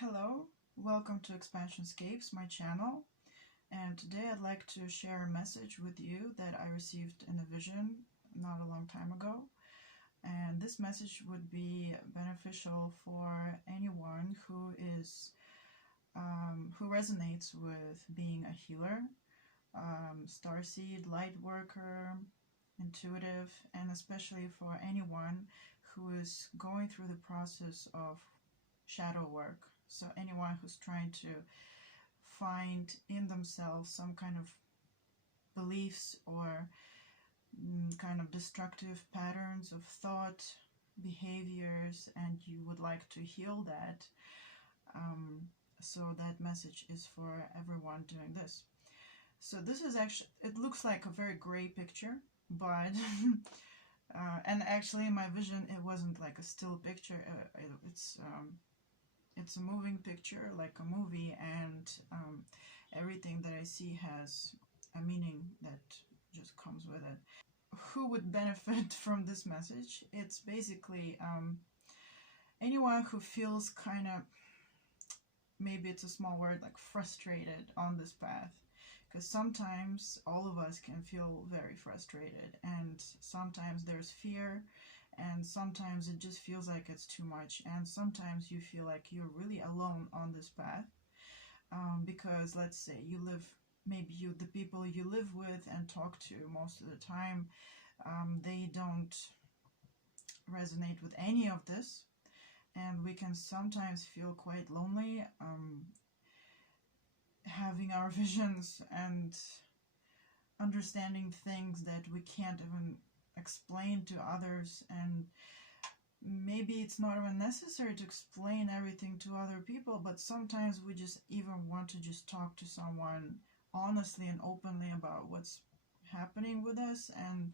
Hello, welcome to Expansion Scapes, my channel, and today I'd like to share a message with you that I received in a vision not a long time ago. And this message would be beneficial for anyone who resonates with being a healer, starseed, lightworker, intuitive, and especially for anyone who is going through the process of shadow work. So anyone who's trying to find in themselves some kind of beliefs or kind of destructive patterns of thought, behaviors, and you would like to heal that. So that message is for everyone doing this. So this is actually, it looks like a very gray picture, but and actually in my vision it wasn't like a still picture. It's a moving picture, like a movie, and everything that I see has a meaning that just comes with it. Who would benefit from this message? It's basically anyone who feels kind of, maybe it's a small word, like frustrated on this path. Because sometimes all of us can feel very frustrated, and sometimes there's fear, and sometimes it just feels like it's too much, and sometimes you feel like you're really alone on this path. Because let's say you live, maybe the people you live with and talk to most of the time, they don't resonate with any of this, and we can sometimes feel quite lonely, having our visions and understanding things that we can't even explain to others, and maybe it's not even necessary to explain everything to other people, but sometimes we just even want to just talk to someone honestly and openly about what's happening with us. And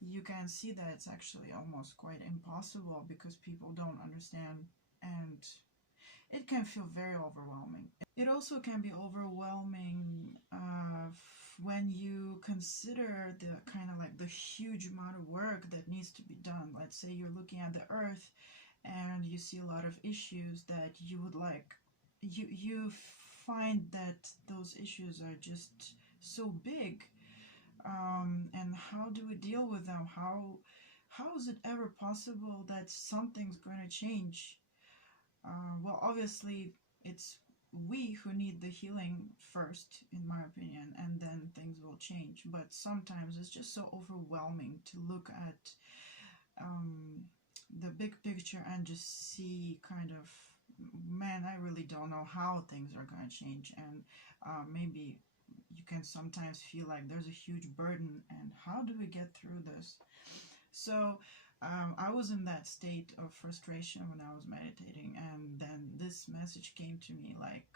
you can see that it's actually almost quite impossible because people don't understand, and it can feel very overwhelming. It also can be overwhelming when you consider the kind of like the huge amount of work that needs to be done. Let's say you're looking at the earth and you see a lot of issues that you would like, you find that those issues are just so big, and how do we deal with them? How is it ever possible that something's going to change? Well, obviously, it's we who need the healing first, in my opinion, and then things will change. But sometimes it's just so overwhelming to look at the big picture and just see kind of, man, I really don't know how things are going to change. And maybe you can sometimes feel like there's a huge burden, and how do we get through this? So I was in that state of frustration when I was meditating, and then this message came to me, like,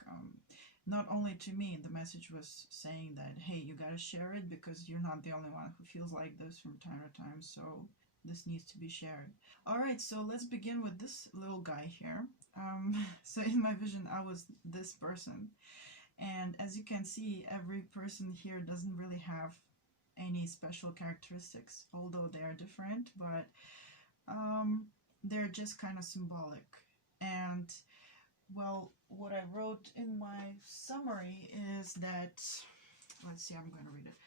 not only to me, the message was saying that, hey, you gotta share it because you're not the only one who feels like this from time to time, so this needs to be shared. Alright, so let's begin with this little guy here. So in my vision, I was this person, and as you can see, every person here doesn't really have any special characteristics, although they are different, but they're just kind of symbolic. And well, what I wrote in my summary is that, let's see, I'm going to read it.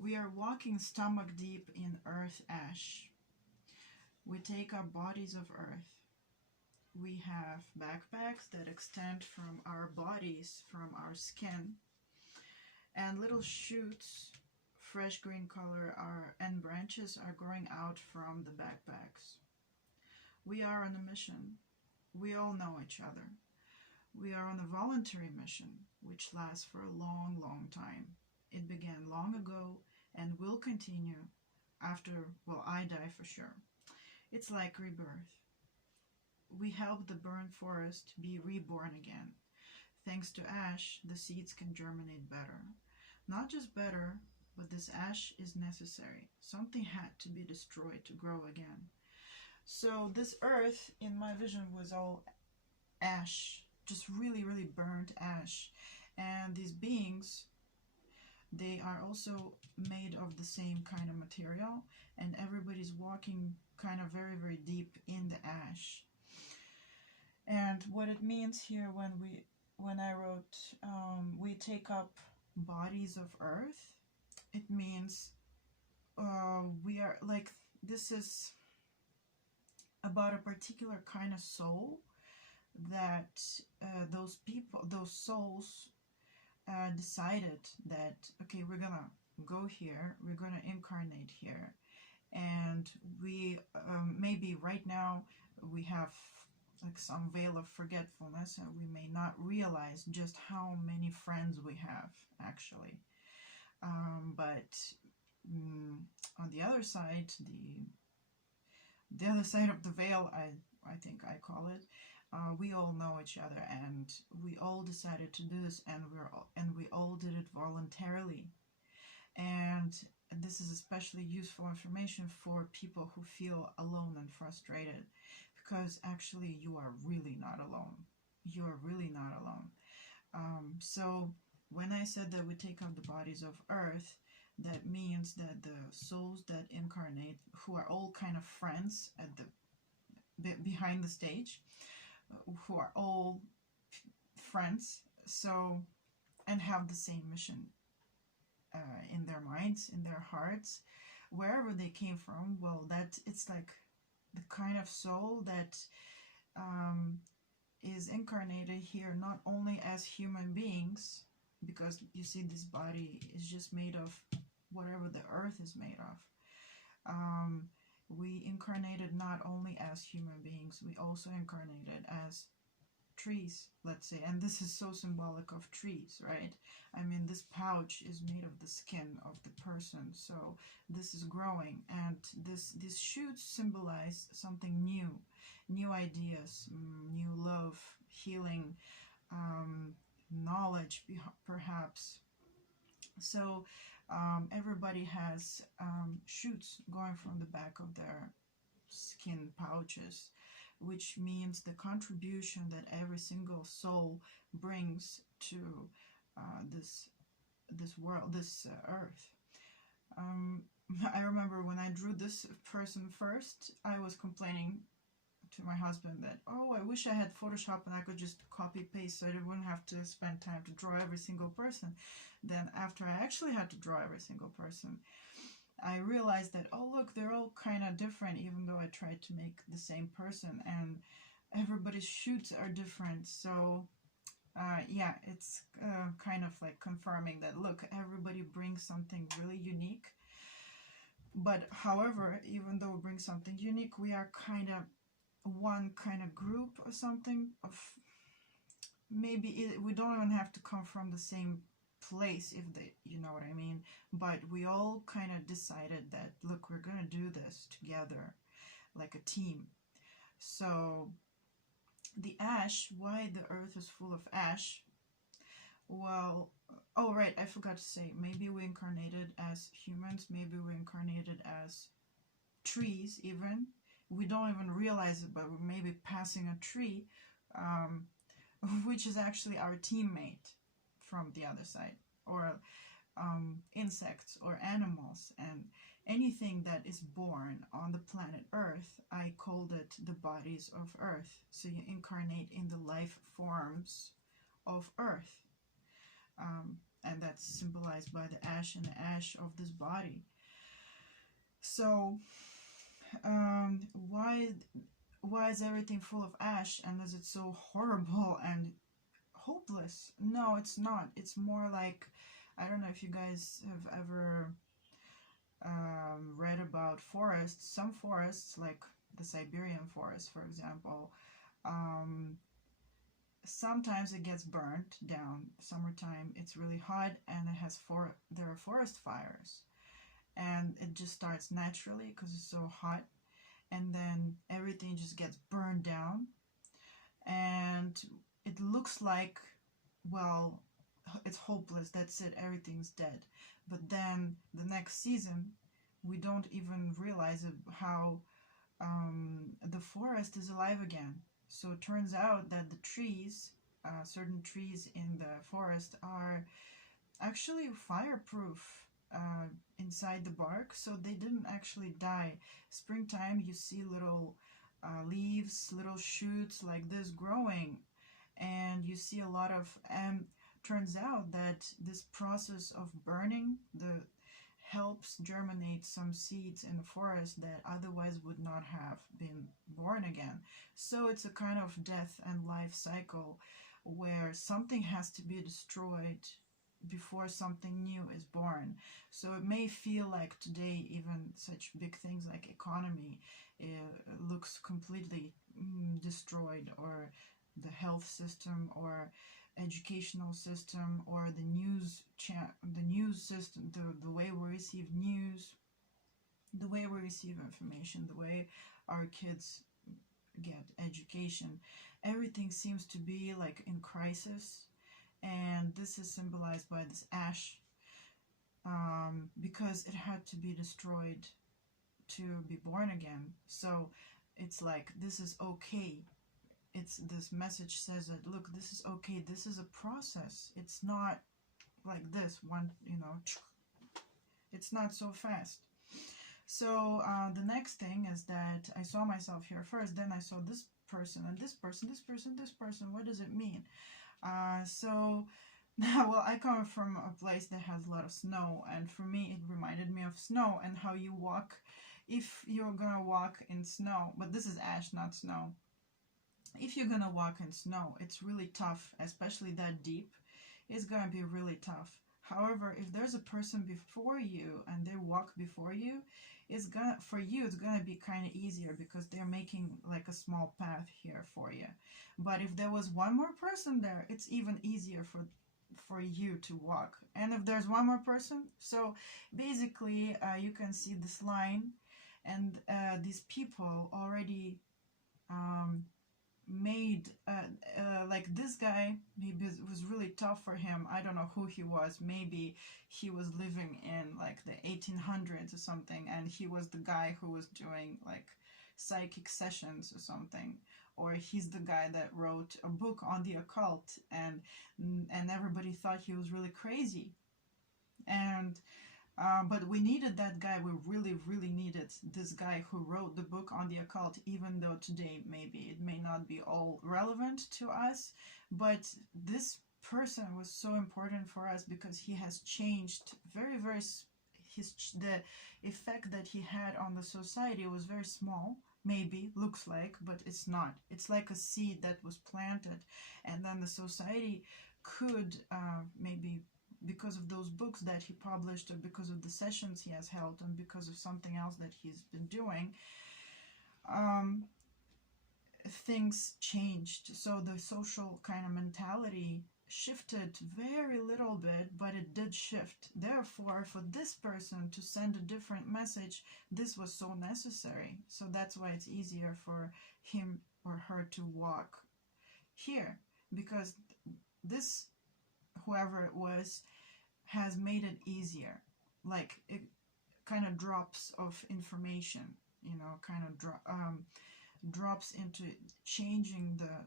We are walking stomach deep in earth ash. We take up bodies of earth. We have backpacks that extend from our bodies, from our skin, and little shoots, fresh green color, and branches are growing out from the backpacks. We are on a mission. We all know each other. We are on a voluntary mission, which lasts for a long, long time. It began long ago and will continue after, well, I die for sure. It's like rebirth. We help the burned forest be reborn again. Thanks to ash, the seeds can germinate better. Not just better, but this ash is necessary. Something had to be destroyed to grow again. So this earth, in my vision, was all ash, just really, really burnt ash. And these beings, they are also made of the same kind of material, and everybody's walking kind of very, very deep in the ash. And what it means here when I wrote we take up bodies of earth, it means we are like, this is about a particular kind of soul that those souls decided that, okay, we're gonna go here, we're gonna incarnate here, and we maybe right now we have like some veil of forgetfulness, and we may not realize just how many friends we have actually. But on the other side, the other side of the veil, I think I call it, we all know each other, and we all decided to do this, and we all did it voluntarily. And this is especially useful information for people who feel alone and frustrated, because actually you are really not alone. You are really not alone. So when I said that we take up the bodies of earth, that means that the souls that incarnate, who are all kind of friends at the behind the stage, who are all friends, so, and have the same mission in their minds, in their hearts, wherever they came from. Well, that it's like the kind of soul that is incarnated here not only as human beings, because you see this body is just made of whatever the earth is made of. We incarnated not only as human beings, we also incarnated as trees, let's say, and this is so symbolic of trees, right? I mean, this pouch is made of the skin of the person, so this is growing, and these shoots symbolize something new ideas, new love, healing, knowledge, perhaps. So everybody has shoots going from the back of their skin pouches, which means the contribution that every single soul brings to this world, this earth. I remember when I drew this person first, I was complaining to my husband that, oh, I wish I had Photoshop and I could just copy paste so I wouldn't have to spend time to draw every single person. Then after I actually had to draw every single person, I realized that, oh look, they're all kind of different, even though I tried to make the same person, and everybody's shoots are different. So yeah, it's kind of like confirming that, look, everybody brings something really unique. But however, even though we bring something unique, we are kind of one kind of group or something of, maybe we don't even have to come from the same place, if they, you know what I mean, but we all kind of decided that, look, we're gonna do this together like a team. So the ash, why the earth is full of ash? Well, oh right, I forgot to say, maybe we incarnated as humans, maybe we incarnated as trees even. We don't even realize it, but we're maybe passing a tree, which is actually our teammate from the other side, or insects or animals, and anything that is born on the planet Earth. I called it the bodies of Earth. So you incarnate in the life forms of Earth, and that's symbolized by the ash and the ash of this body. So why is everything full of ash, and is it so horrible and hopeless? No, it's not. It's more like, I don't know if you guys have ever read about forests. Some forests, like the Siberian forest, for example, sometimes it gets burnt down. Summertime, it's really hot, and there are forest fires, and it just starts naturally because it's so hot, and then everything just gets burned down, and it looks like, well, it's hopeless, that's it, everything's dead. But then the next season, we don't even realize how the forest is alive again. So it turns out that the trees, certain trees in the forest, are actually fireproof inside the bark, so they didn't actually die. Springtime, you see little leaves, little shoots like this growing, and you see a lot of turns out that this process of burning the helps germinate some seeds in the forest that otherwise would not have been born again. So it's a kind of death and life cycle where something has to be destroyed before something new is born. So it may feel like today even such big things like economy looks completely destroyed, or the health system, or educational system, or the news system, the way we receive news, the way we receive information, the way our kids get education. Everything seems to be like in crisis, and this is symbolized by this ash, because it had to be destroyed to be born again. So it's like, this is okay. It's this message says that, look, this is okay, this is a process, it's not like this one, you know, it's not so fast. So the next thing is that I saw myself here first, then I saw this person, and this person, this person, this person. What does it mean? So now, well, I come from a place that has a lot of snow, and for me it reminded me of snow and how you walk, if you're gonna walk in snow, but this is ash, not snow. If you're gonna walk in snow, it's really tough, especially that deep. It's gonna be really tough. However, if there's a person before you and they walk before you, it's gonna, for you, it's gonna be kind of easier because they're making like a small path here for you. But if there was one more person there, it's even easier for you to walk. And if there's one more person, so basically you can see this line, and these people already made like this guy, maybe it was really tough for him. I don't know who he was. Maybe he was living in like the 1800s or something, and he was the guy who was doing like psychic sessions or something, or he's the guy that wrote a book on the occult, and everybody thought he was really crazy. And but we needed that guy. We really, really needed this guy who wrote the book on the occult, even though today maybe it may not be all relevant to us. But this person was so important for us because he has changed very, very, the effect that he had on the society was very small, maybe, looks like, but it's not. It's like a seed that was planted, and then the society could maybe, because of those books that he published, or because of the sessions he has held, and because of something else that he's been doing, things changed. So the social kind of mentality shifted very little bit, but it did shift. Therefore, for this person to send a different message, this was so necessary. So that's why it's easier for him or her to walk here, because this, whoever it was, has made it easier. Like, it kind of drops of information, you know, kind of drops into changing the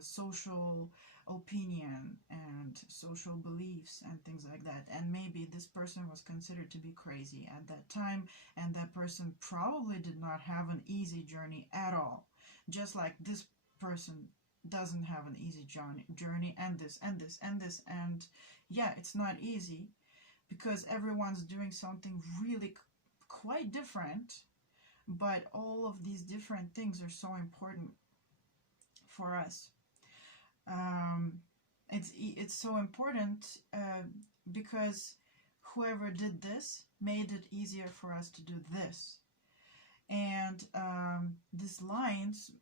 social opinion and social beliefs and things like that. And maybe this person was considered to be crazy at that time, and that person probably did not have an easy journey at all, just like this person doesn't have an easy journey, and this and this and this. And yeah, it's not easy because everyone's doing something really quite different, but all of these different things are so important for us. It's so important because whoever did this made it easier for us to do this. And these lines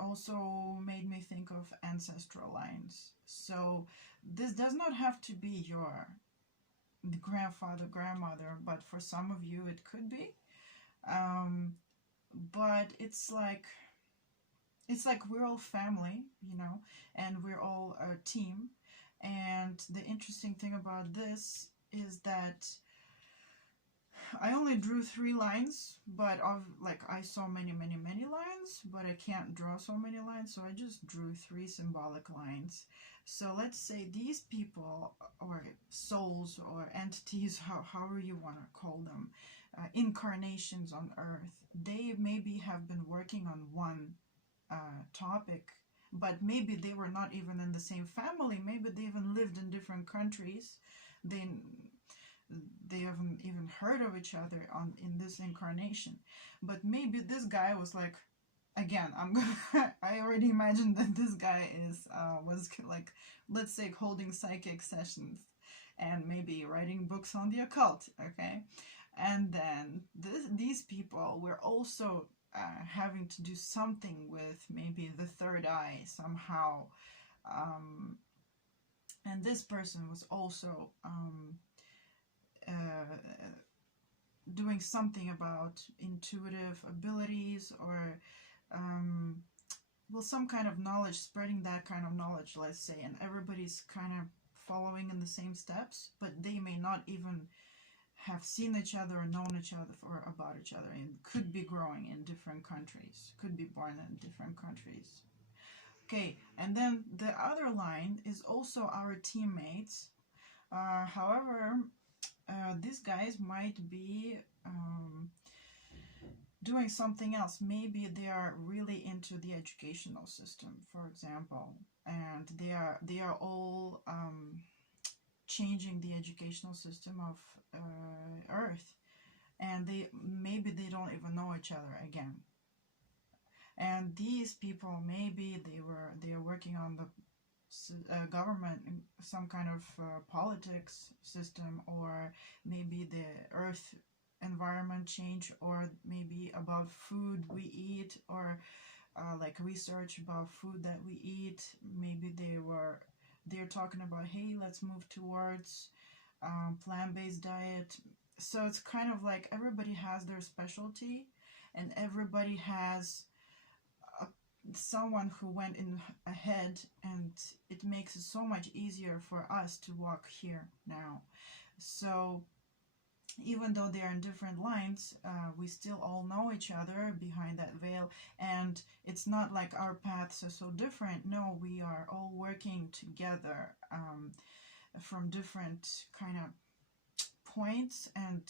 also made me think of ancestral lines. So this does not have to be your grandfather, grandmother, but for some of you it could be. But it's like we're all family, you know, and we're all a team. And the interesting thing about this is that I only drew 3 lines, but I saw many lines, but I can't draw so many lines, so I just drew 3 symbolic lines. So let's say these people, or souls, or entities, however you want to call them, incarnations on Earth. They maybe have been working on one topic, but maybe they were not even in the same family. Maybe they even lived in different countries. They haven't even heard of each other in this incarnation. But maybe this guy was like, again, I already imagined that this guy was like, let's say, holding psychic sessions and maybe writing books on the occult, okay? And then these people were also having to do something with maybe the third eye somehow. And this person was also doing something about intuitive abilities, or well, some kind of knowledge, spreading that kind of knowledge, let's say, and everybody's kind of following in the same steps, but they may not even have seen each other or known each other or about each other, and could be growing in different countries, could be born in different countries. Okay, and then the other line is also our teammates. However, these guys might be doing something else. Maybe they are really into the educational system, for example, and they are all changing the educational system of Earth, and maybe they don't even know each other again. And these people, maybe they are working on the government, some kind of politics system, or maybe the Earth environment change, or maybe about food we eat, or like research about food that we eat. Maybe they're talking about, hey, let's move towards plant-based diet. So it's kind of like everybody has their specialty, and everybody has someone who went in ahead, and it makes it so much easier for us to walk here now. So even though they are in different lines, we still all know each other behind that veil, and it's not like our paths are so different. No, we are all working together from different kind of points and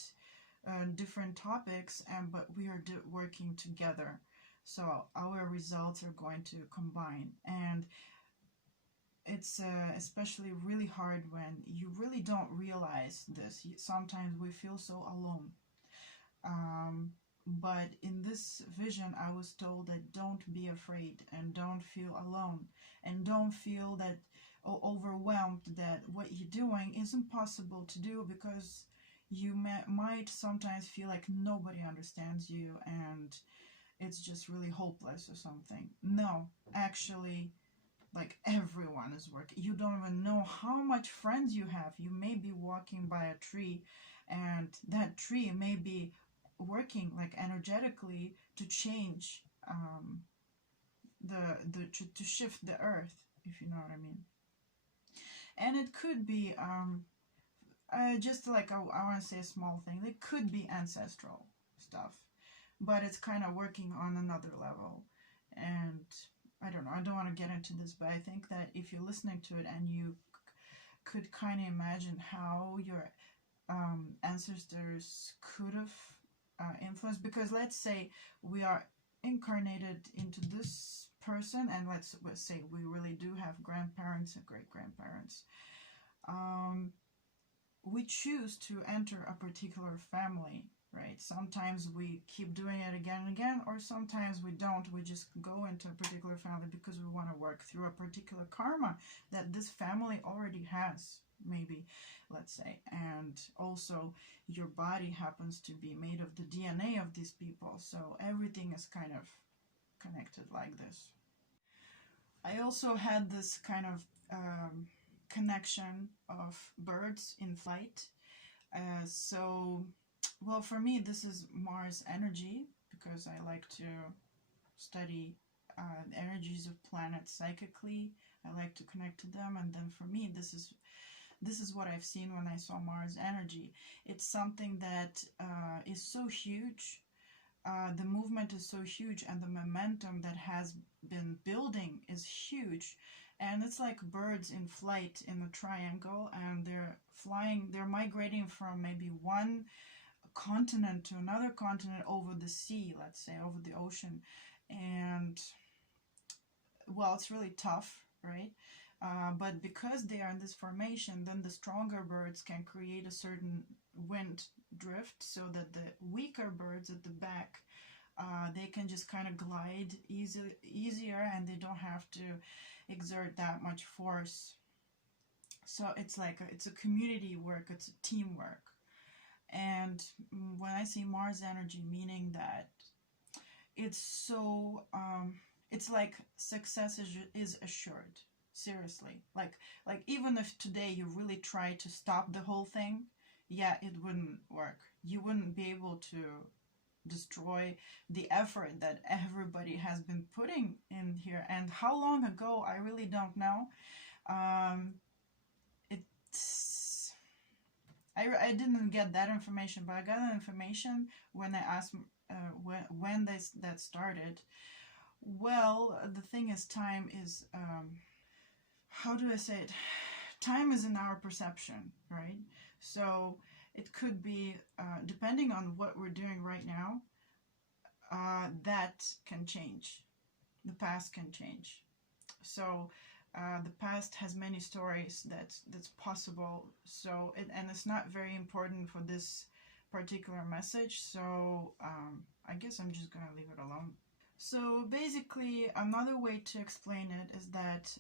different topics, but we are working together. So our results are going to combine, and it's especially really hard when you really don't realize this. Sometimes we feel so alone. But in this vision, I was told that don't be afraid and don't feel alone, and don't feel that overwhelmed that what you're doing is impossible to do, because you might sometimes feel like nobody understands you and it's just really hopeless or something. No, actually, like, everyone is working. You don't even know how much friends you have. You may be walking by a tree, and that tree may be working like energetically to change to shift the earth, if you know what I mean. And it could be just like I want to say a small thing. It could be ancestral stuff, but it's kind of working on another level. And I don't know, I don't want to get into this, but I think that if you're listening to it and you could kind of imagine how your ancestors could have influenced, because let's say we are incarnated into this person, and let's say we really do have grandparents and great-grandparents. We choose to enter a particular family, right? Sometimes we keep doing it again and again, or sometimes we don't. We just go into a particular family because we want to work through a particular karma that this family already has, maybe, let's say. And also, your body happens to be made of the DNA of these people, so everything is kind of connected like this. I also had this kind of connection of birds in flight. Well, for me, this is Mars energy, because I like to study the energies of planets psychically. I like to connect to them, and then for me, this is what I've seen when I saw Mars energy. It's something that is so huge. The movement is so huge, and the momentum that has been building is huge. And it's like birds in flight in a triangle, and they're flying, they're migrating from maybe one continent to another continent over the sea, let's say, over the ocean. And, well, it's really tough, right? But because they are in this formation, then the stronger birds can create a certain wind drift so that the weaker birds at the back, they can just kind of glide easier, and they don't have to exert that much force. So it's like it's a community work, it's a teamwork. And when I say Mars energy, meaning that it's so it's like success is assured. Seriously, like even if today you really try to stop the whole thing, yeah, it wouldn't work. You wouldn't be able to destroy the effort that everybody has been putting in here. And how long ago, I really don't know. I didn't get that information, but I got that information when I asked when that started. Well, the thing is, time is how do I say it? Time is in our perception, right? So it could be, depending on what we're doing right now, that can change. The past can change. So the past has many stories that's possible. So and it's not very important for this particular message. So I guess I'm just gonna leave it alone. So basically, another way to explain it is that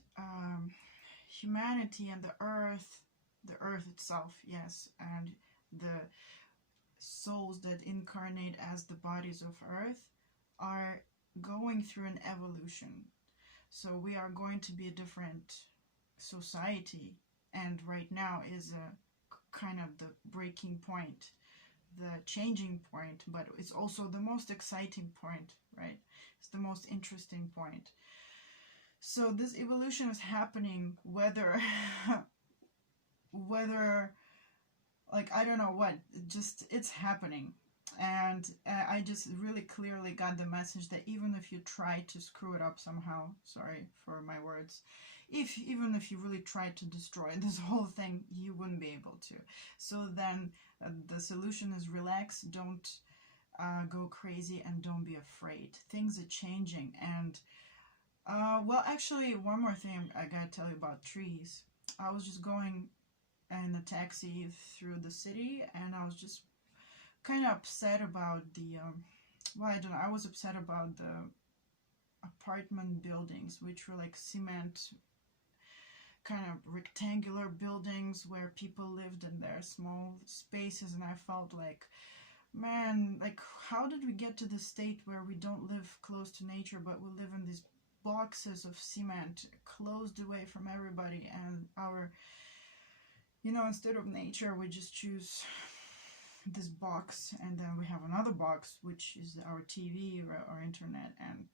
humanity and the earth itself, yes, and the souls that incarnate as the bodies of earth are going through an evolution. So we are going to be a different society, and right now is a kind of the breaking point, the changing point, but it's also the most exciting point, right? It's the most interesting point. So this evolution is happening, whether like, I don't know what, just it's happening. And I just really clearly got the message that even if you try to screw it up somehow, sorry for my words, even if you really try to destroy this whole thing, you wouldn't be able to. So then the solution is relax, don't go crazy, and don't be afraid. Things are changing. And well, actually, one more thing I gotta tell you about trees. I was just going in a taxi through the city, and I was just kind of upset about the well, I don't know, I was upset about the apartment buildings, which were like cement kind of rectangular buildings where people lived in their small spaces. And I felt like, man, like, how did we get to the state where we don't live close to nature, but we live in these boxes of cement closed away from everybody? And our, you know, instead of nature, we just choose this box, and then we have another box, which is our TV or our internet. And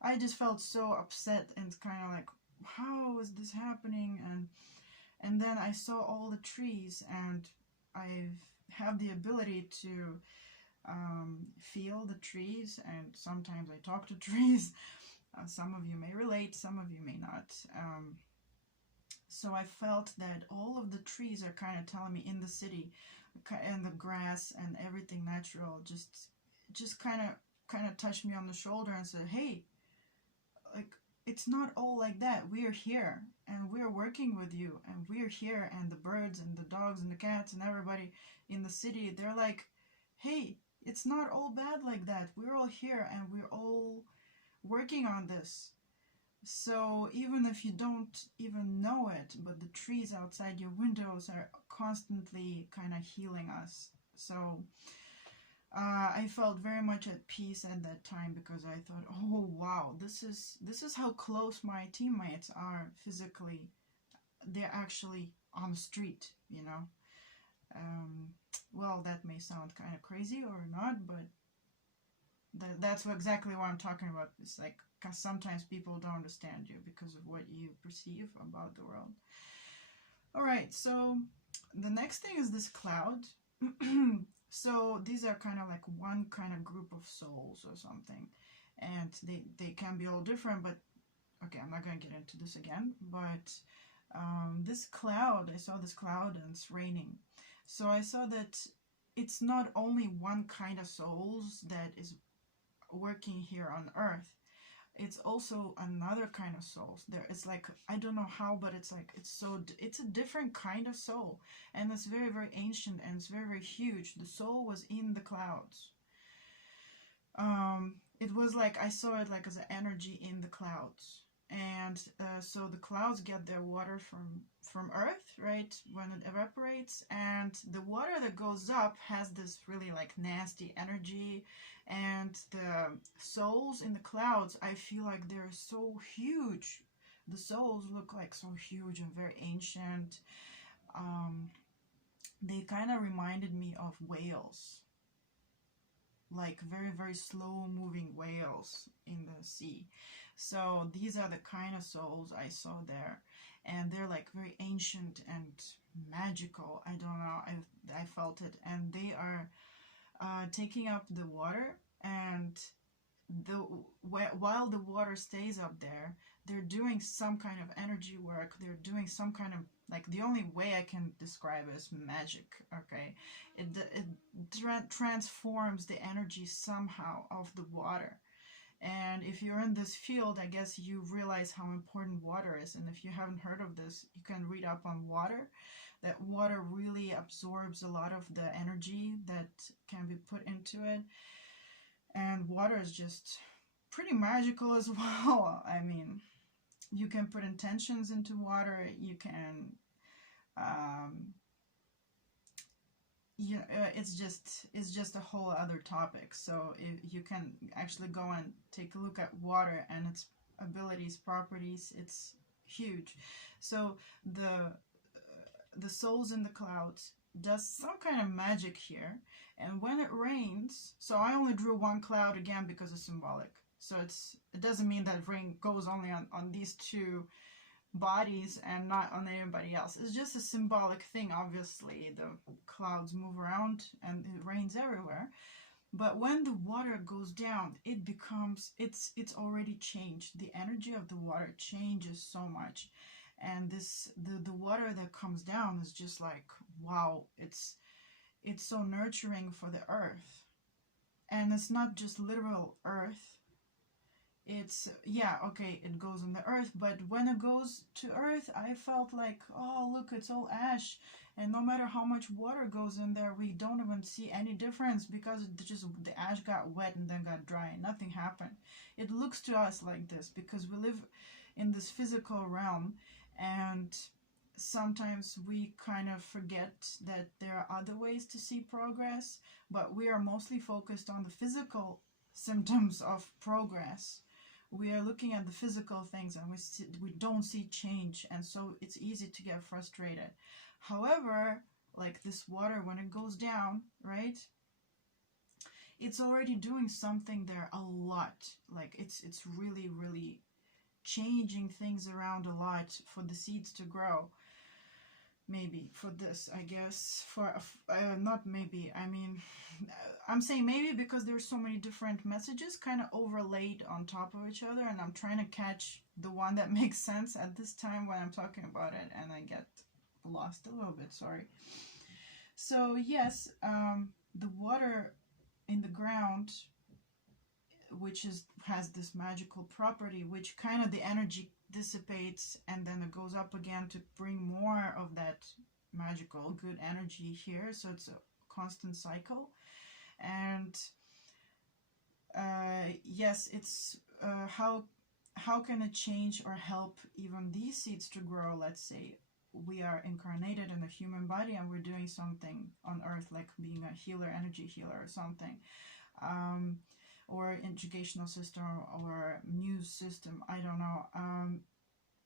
I just felt so upset and kind of like, how is this happening? And then I saw all the trees, and I have the ability to feel the trees, and sometimes I talk to trees. Some of you may relate, some of you may not. So I felt that all of the trees are kind of telling me in the city, and the grass and everything natural just kind of touched me on the shoulder and said, hey, like, it's not all like that. We are here, and we're working with you, and we're here. And the birds and the dogs and the cats and everybody in the city, they're like, hey, it's not all bad like that. We're all here, and we're all working on this. So even if you don't even know it, but the trees outside your windows are constantly kind of healing us. So I felt very much at peace at that time, because I thought, oh wow, this is how close my teammates are physically. They're actually on the street, you know. Well, that may sound kind of crazy or not, but that's exactly what I'm talking about. It's like, because sometimes people don't understand you because of what you perceive about the world. All right, so the next thing is this cloud. So these are kind of like one kind of group of souls or something, and they can be all different, but okay, I'm not going to get into this again. But this cloud, I saw this cloud, and it's raining. So I saw that it's not only one kind of souls that is working here on earth. It's also another kind of souls. There, it's like, I don't know how, but it's like, it's a different kind of soul, and it's very, very ancient, and it's very, very huge. The soul was in the clouds. It was like, I saw it like as an energy in the clouds. And so the clouds get their water from earth, right, when it evaporates, and the water that goes up has this really like nasty energy. And the souls in the clouds, I feel like they're so huge. The souls look like so huge and very ancient. They kind of reminded me of whales, like very, very slow moving whales in the sea. So these are the kind of souls I saw there, and they're like very ancient and magical. I don't know, I felt it. And they are taking up the water, and while the water stays up there, they're doing some kind of energy work. They're doing some kind of, like, the only way I can describe it is magic. Okay, it transforms the energy somehow of the water. And if you're in this field, I guess you realize how important water is. And if you haven't heard of this, you can read up on water. That water really absorbs a lot of the energy that can be put into it. And water is just pretty magical as well. I mean, you can put intentions into water. You can, it's just a whole other topic. So you can actually go and take a look at water and its abilities, properties. It's huge. So the souls in the clouds does some kind of magic here. And when it rains, so I only drew one cloud again because it's symbolic. So it doesn't mean that rain goes only on these two bodies and not on anybody else. It's just a symbolic thing. Obviously the clouds move around and it rains everywhere, but when the water goes down, it becomes, it's already changed. The energy of the water changes so much. And the water that comes down is just like, wow, it's so nurturing for the earth. And it's not just literal earth. It's, yeah, okay, it goes on the earth, but when it goes to earth, I felt like, oh, look, it's all ash. And no matter how much water goes in there, we don't even see any difference, because the ash got wet and then got dry. Nothing happened. It looks to us like this because we live in this physical realm, and sometimes we kind of forget that there are other ways to see progress, but we are mostly focused on the physical symptoms of progress. We are looking at the physical things, and we don't see change, and so it's easy to get frustrated. However, like this water, when it goes down, right, it's already doing something there a lot. Like it's really, really changing things around a lot for the seeds to grow. Maybe for this, I guess, for not maybe, I mean, I'm saying maybe because there's so many different messages kind of overlaid on top of each other, and I'm trying to catch the one that makes sense at this time when I'm talking about it, and I get lost a little bit, sorry. So yes, the water in the ground, which has this magical property, which kind of the energy dissipates and then it goes up again to bring more of that magical good energy here. So it's a constant cycle. And yes, it's how can it change or help even these seeds to grow? Let's say we are incarnated in a human body and we're doing something on earth, like being a healer, energy healer or something, or educational system or news system, I don't know.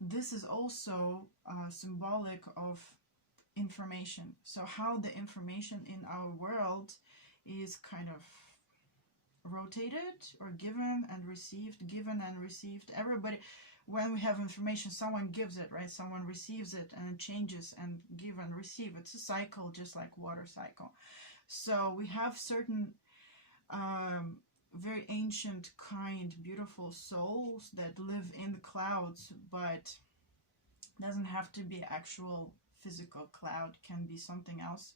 This is also symbolic of information. So how the information in our world is kind of rotated or given and received. Everybody, when we have information, someone gives it, right? Someone receives it and it changes, and give and receive. It's a cycle, just like water cycle. So we have certain very ancient, kind, beautiful souls that live in the clouds, but doesn't have to be actual physical cloud, can be something else.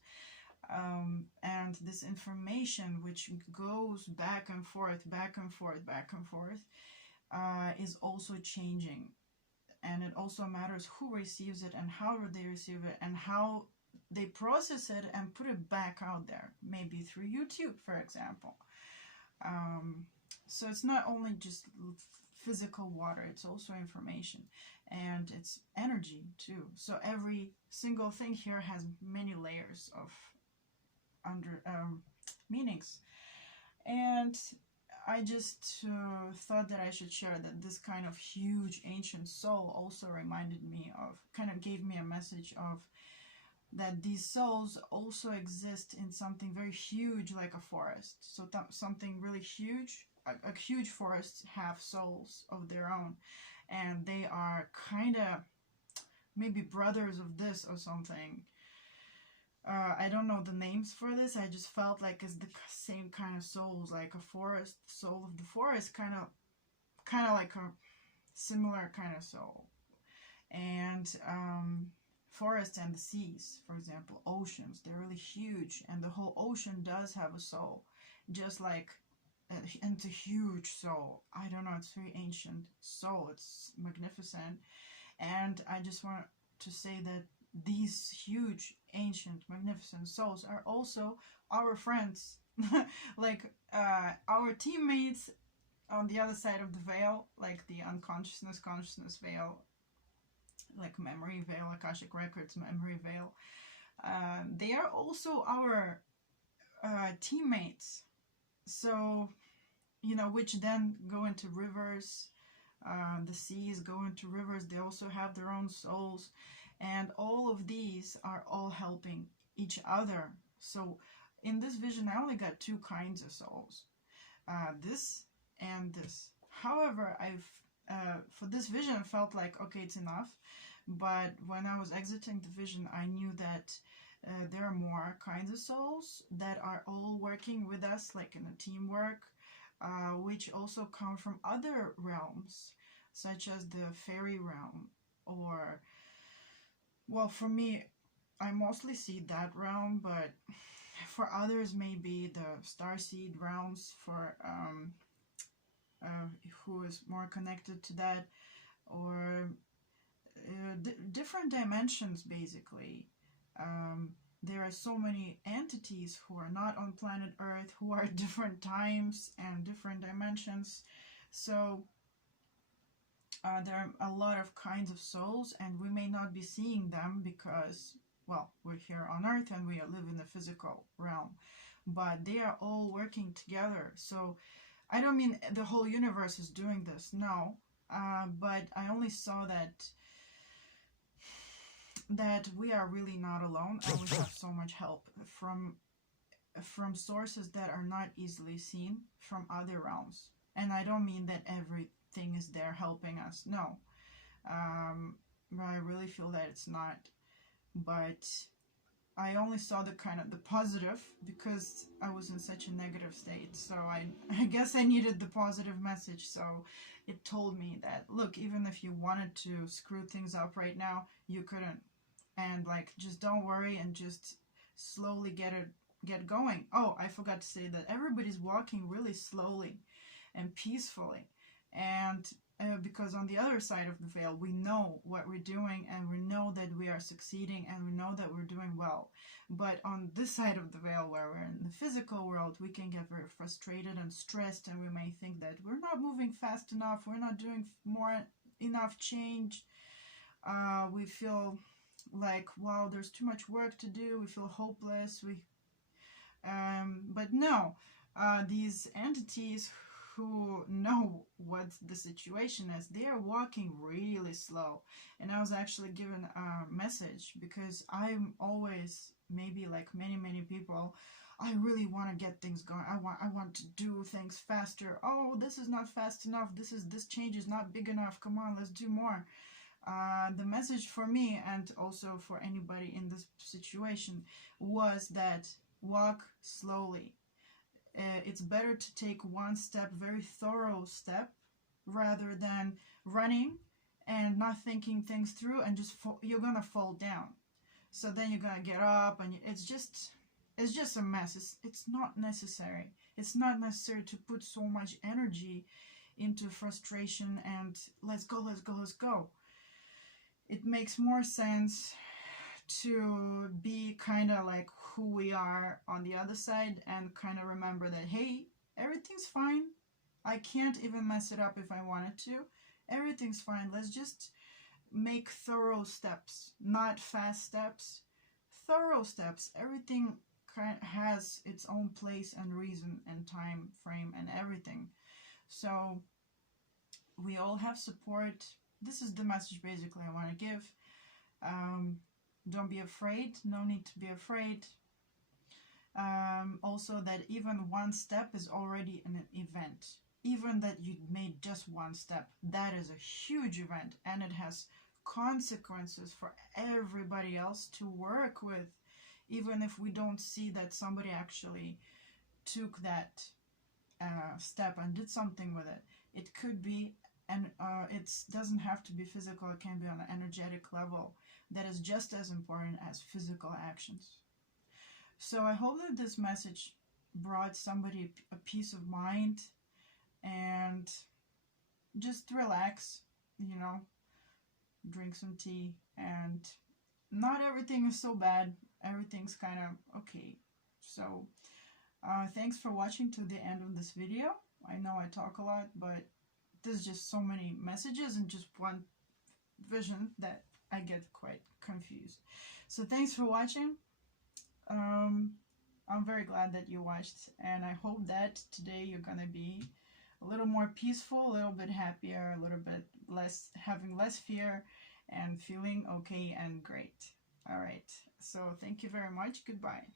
And this information, which goes back and forth, back and forth, back and forth, is also changing. And it also matters who receives it and how they receive it and how they process it and put it back out there, maybe through YouTube, for example. So it's not only just physical water, it's also information, and it's energy too. So every single thing here has many layers of meanings. And I just thought that I should share that this kind of huge ancient soul also reminded me of, kind of gave me a message of, that these souls also exist in something very huge like a forest. So something really huge, a huge forest have souls of their own, and they are kind of maybe brothers of this or something. I don't know the names for this. I just felt like it's the same kind of souls, like a forest soul of the forest, kind of like a similar kind of soul. And forests and the seas, for example, oceans, they're really huge, and the whole ocean does have a soul, just like, and it's a huge soul. I don't know, it's very ancient soul. It's magnificent. And I just want to say that these huge, ancient, magnificent souls are also our friends, like our teammates on the other side of the veil, like the unconsciousness, consciousness veil, like memory veil, Akashic Records, memory veil. They are also our teammates. So, you know, which then go into rivers. The seas go into rivers. They also have their own souls. And all of these are all helping each other. So in this vision, I only got two kinds of souls. This and this. However, for this vision, I felt like, okay, it's enough. But when I was exiting the vision, I knew that there are more kinds of souls that are all working with us, like in a teamwork, which also come from other realms, such as the fairy realm, or, well, for me, I mostly see that realm, but for others, maybe the starseed realms, for who is more connected to that, or different dimensions, basically. There are so many entities who are not on planet Earth, who are different times and different dimensions. So there are a lot of kinds of souls, and we may not be seeing them because, well, we're here on Earth and we live in the physical realm. But they are all working together. So I don't mean the whole universe is doing this, no. But I only saw that we are really not alone, and we have so much help from sources that are not easily seen from other realms. And I don't mean that everything is there helping us, no. I really feel that it's not. But I only saw the kind of the positive because I was in such a negative state. So I guess I needed the positive message. So it told me that, look, even if you wanted to screw things up right now, you couldn't. And like, just don't worry and just slowly get going. Oh, I forgot to say that everybody's walking really slowly and peacefully. And because on the other side of the veil, we know what we're doing, and we know that we are succeeding, and we know that we're doing well. But on this side of the veil, where we're in the physical world, we can get very frustrated and stressed, and we may think that we're not moving fast enough, we're not doing enough change. We feel like, wow, there's too much work to do. We feel hopeless. But no, these entities who know what the situation is, they are walking really slow. And I was actually given a message, because I'm always, maybe like many people, I really want to get things going. I want to do things faster. Oh, this is not fast enough. This change is not big enough. Come on, let's do more. The message for me, and also for anybody in this situation, was that walk slowly. It's better to take one step, very thorough step, rather than running and not thinking things through, and just you're gonna fall down. So then you're gonna get up, and it's It's just a mess. It's not necessary. It's not necessary to put so much energy into frustration and let's go, let's go, let's go. It makes more sense to be kind of like who we are on the other side and kind of remember that, hey, everything's fine. I can't even mess it up if I wanted to. Everything's fine. Let's just make thorough steps, not fast steps. Thorough steps. Everything has its own place and reason and time frame and everything. So we all have support. This is the message basically I want to give. Don't be afraid. No need to be afraid. Also that even one step is already an event. Even that you made just one step, that is a huge event, and it has consequences for everybody else to work with, even if we don't see that somebody actually took that step and did something with it. It could be, and it doesn't have to be physical, it can be on an energetic level that is just as important as physical actions. So I hope that this message brought somebody a peace of mind, and just relax, you know, drink some tea, and not everything is so bad. Everything's kind of okay. So thanks for watching to the end of this video. I know I talk a lot, but there's just so many messages in just one vision that I get quite confused. So thanks for watching. I'm very glad that you watched, and I hope that today you're gonna be a little more peaceful, a little bit happier, a little bit less, having less fear, and feeling okay and great. All right, so thank you very much. Goodbye.